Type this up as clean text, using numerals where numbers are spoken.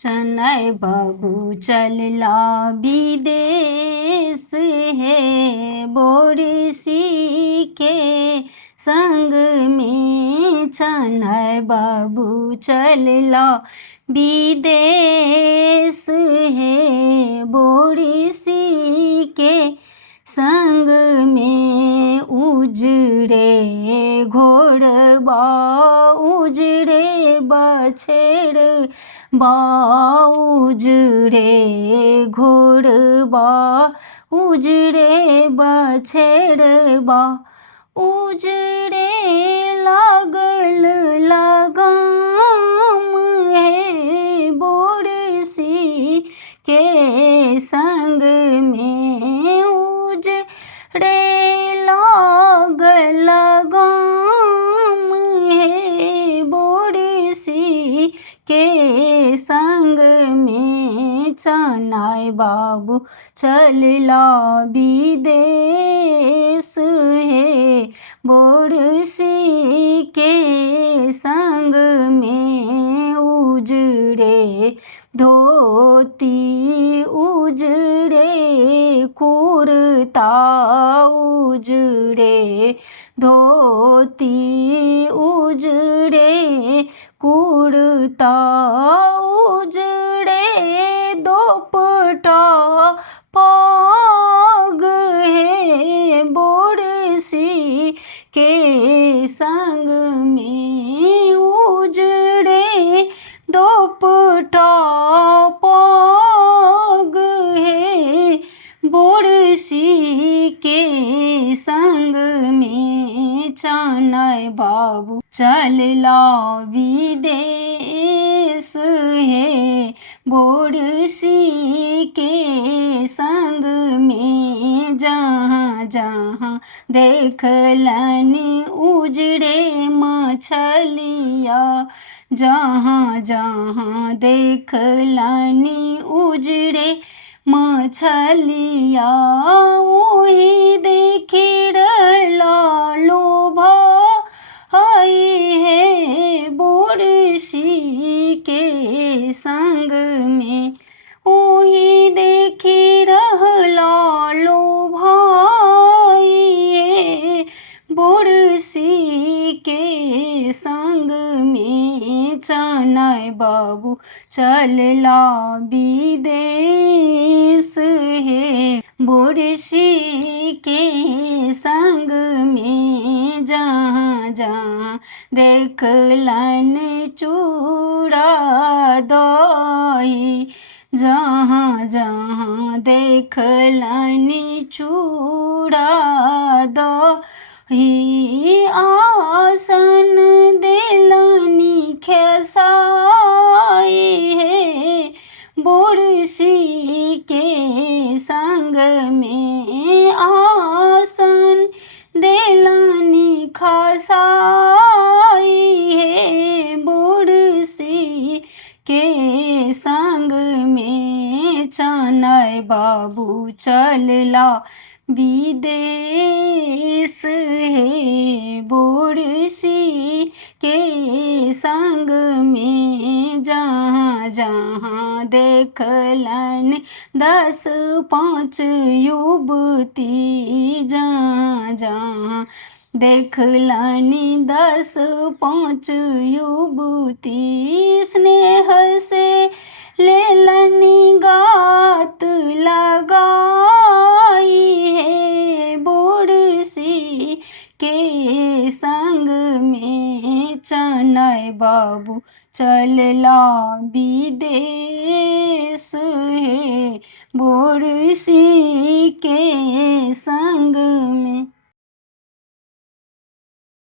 चनय बाबू चलला विदेश है बोरसी के संग में। चनय बाबू चलला विदेश है बोरसी के संग में। उजड़े घोड़बा उजड़े बछेड़ बा उजड़े घोड़बा उजड़े बछेड़बा। उजड़े लागल लगाम है बोरसी के संग में। उजड़े लागल लगाम है बोरसी के संग में। चनय बाबू चलला विदेश है बोरसी के संग में। उजड़े धोती उजड़े कुर्ता उजड़े धोती उजड़े कुर्ता उजड़े दोपट्टा पाग है बोरसी के संग में। उजड़े दोपट्टा पाग है बोरसी के संग में। चनय बाबू चलला विदेश है बोरसी के संग में। जहाँ जहाँ देखलन उजड़े मछलिया जहाँ जहाँ देखलन उजड़े मछलिया। वही देखी रहला लोभा आई है बोरसी के संग में। वही देखी रहला लोभा आई है बोरसी के संग में। चनय बाबू चलला विदेश है बोरसी के संग में। जहाँ जहाँ देखलन चूड़ा दही जहाँ जहाँ देखलन चूड़ा दही। आसन देलनि खेसाई है बोरसी के संग में। आसन देलनि खसाई है बोरसी के संग में। चनय बाबू चलला विदेश है बोरसी के संग में। जहाँ जहाँ देखलन 10-5 युवती जहाँ जहाँ देखलनि 10-5 युवती। स्नेह से लेलनि गात लगाई है बोरसी के संग में। चनय बाबू चलला विदेश है बोरसी के संग में।